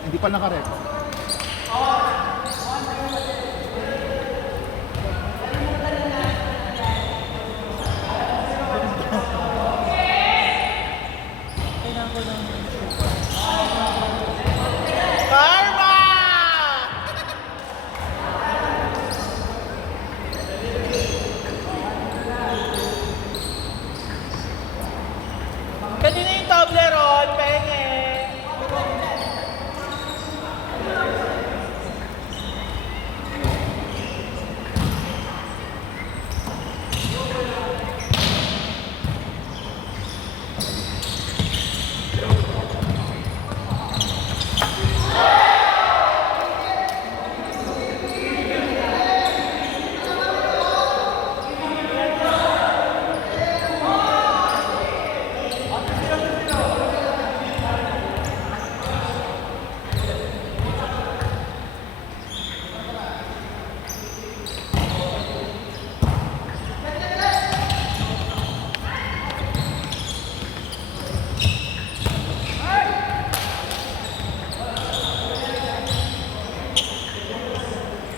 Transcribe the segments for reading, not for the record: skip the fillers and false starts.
Hindi pa naka-record. Karma! Kanina yung Toblerone, penge.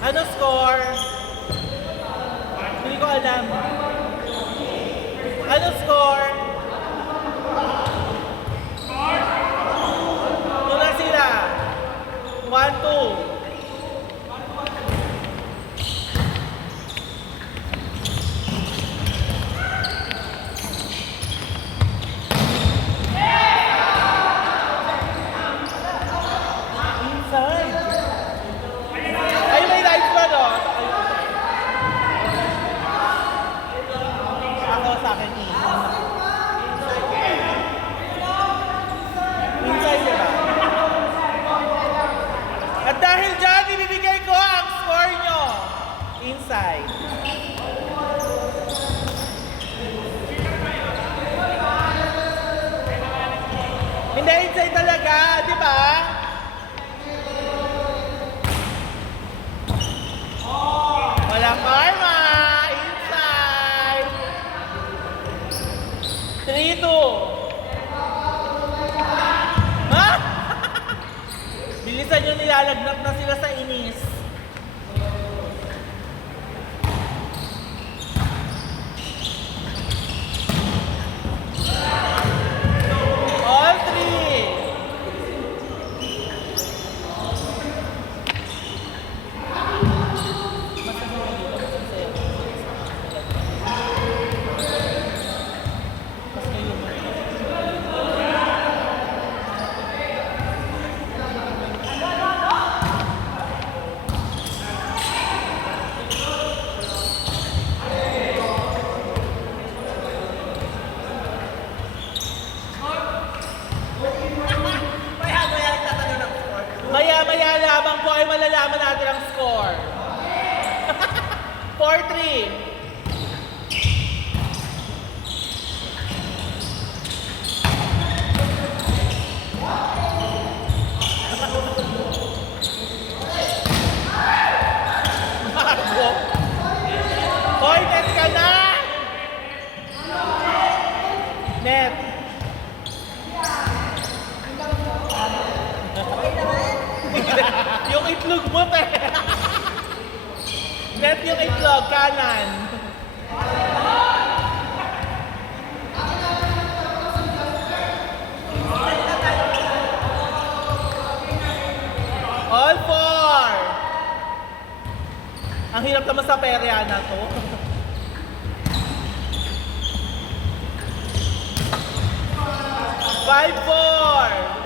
Ano score? Hindi ko alam. Ano score? Ito na sila. 1-2. Inside. Ay, may lights ba no? Ako sa akin inside diba? At dahil dyan, ibibigay ko ang score nyo. Inside. Hindi, inside talaga, di ba? Walang karma! Inside! 3-2. Ha? Bilisan nyo, nilalagnat na sila sa inis. All three. Maya-maya lamang po ay malalaman natin ang score. 4-3. Margo. Hoy, net ka na! Net. Yung itlog mo, te. Net yung itlog, kanan. All four. Ang hirap naman sa perya na to. 5-4.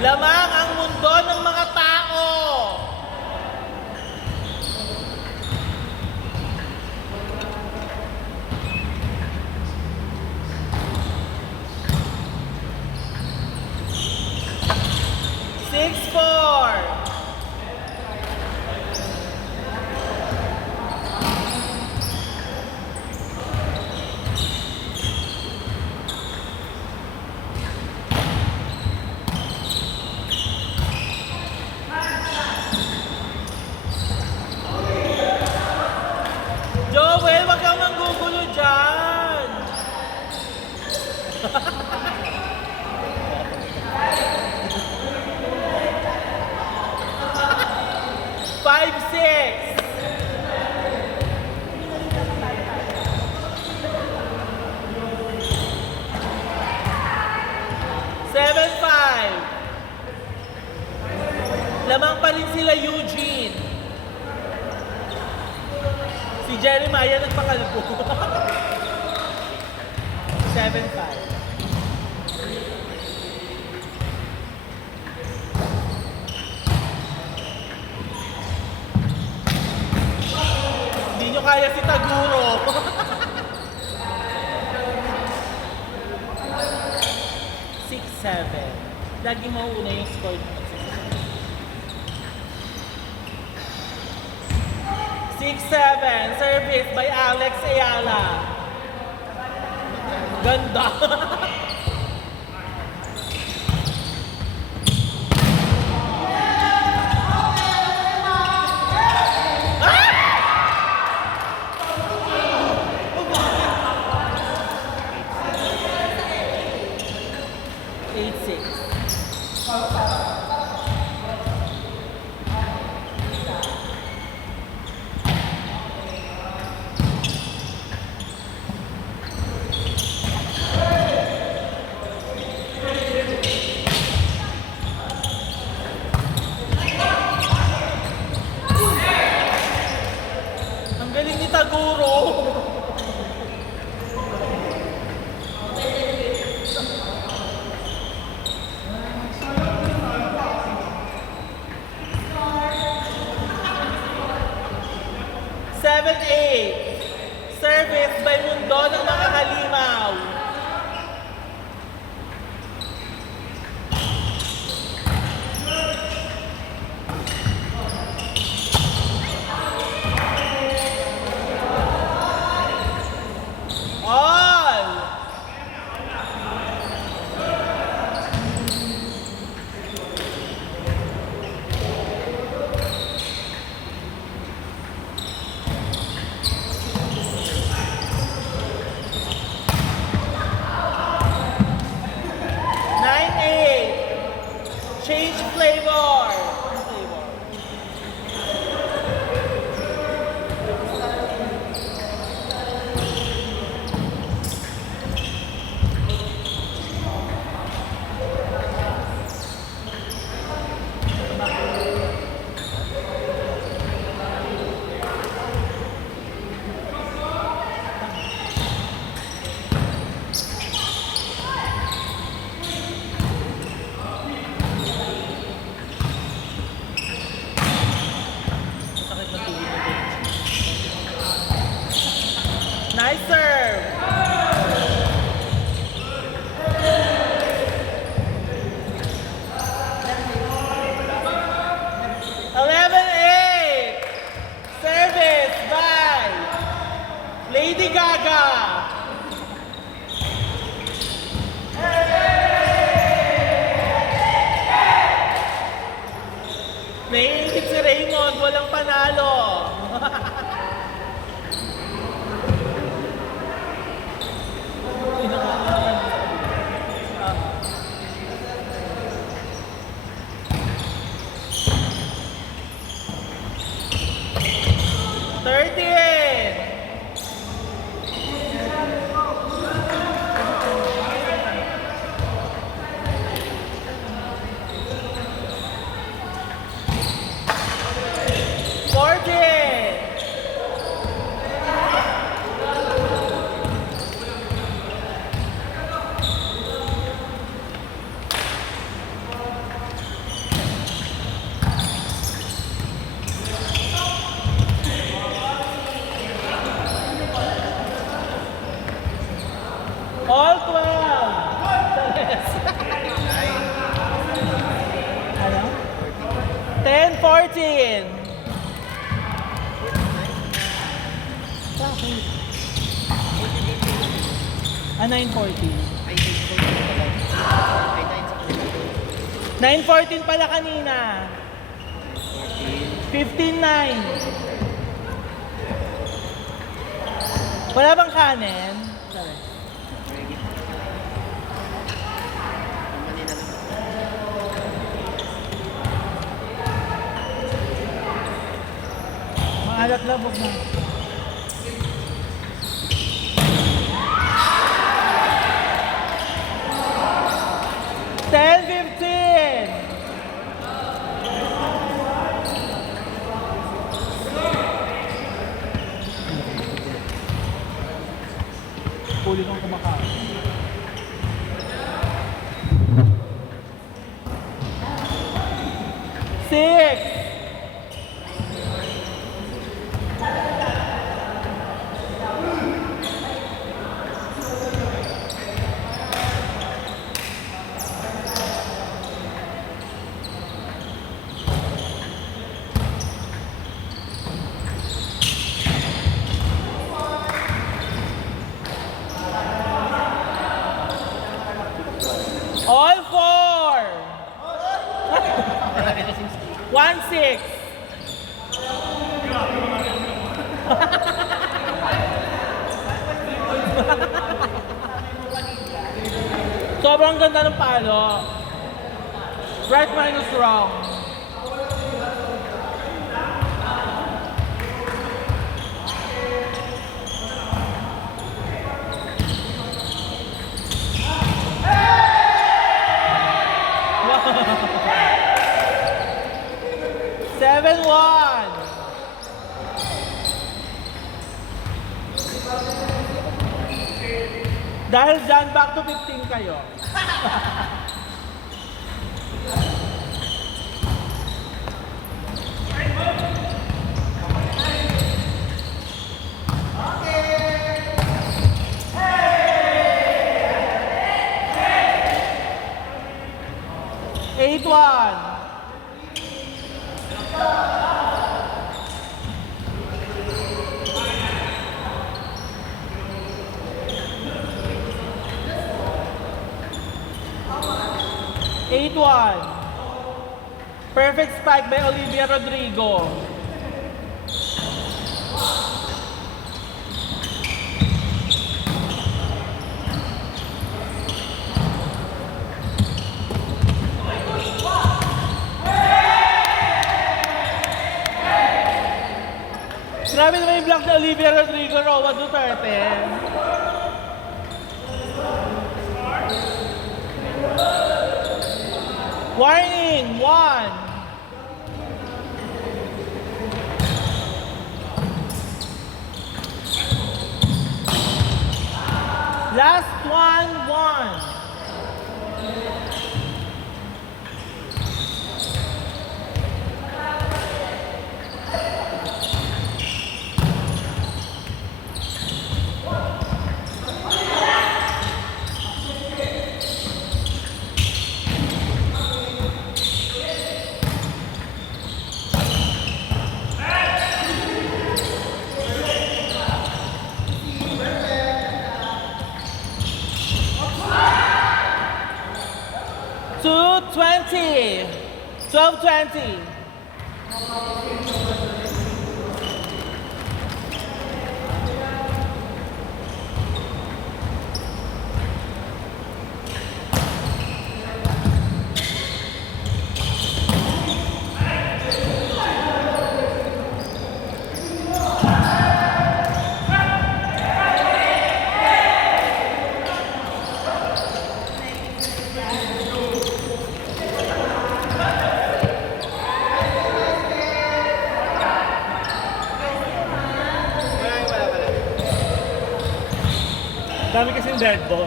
Lamang ang mundo ng mga tao. Six, four. Five, six. Seven, five. Lamang pa rin sila Eugene. Si Jeremiah nagpakalbo. 7-5. Hindi nyo kaya si Taguro. 6-7. Lagi mauuna yung score. 6-7. Service by Alex Ayala. Ganda. Ang galing ni Taguro. Seven, eight. Service by Mundo ng mga halimaw. All. Nine, eight. Change flavor. Nice serve. 11-8. Service by Lady Gaga. Naiingit si Raymond, walang panalo. All 12. Ano? 10-14. Bakit? 9-14. 9-14 pala kanina. 15-9. Wala bang kanin? Sorry. Malat lang, huwag na. Ten, 15. Huli kang kumakain. Six. All four. 1-6. Sobrang ganda ng palo. Right minus wrong. Seven, 1. Dahil dyan, back to 15 kayo. Eight, 1. Eight, 1. Perfect spike by Olivia Rodrigo. Grabe naman yung block ni Olivia Rodrigo, Roa Duterte. Warning, 1. Last one, 1. Two, 20. 12-20. Dami kasing dead ball.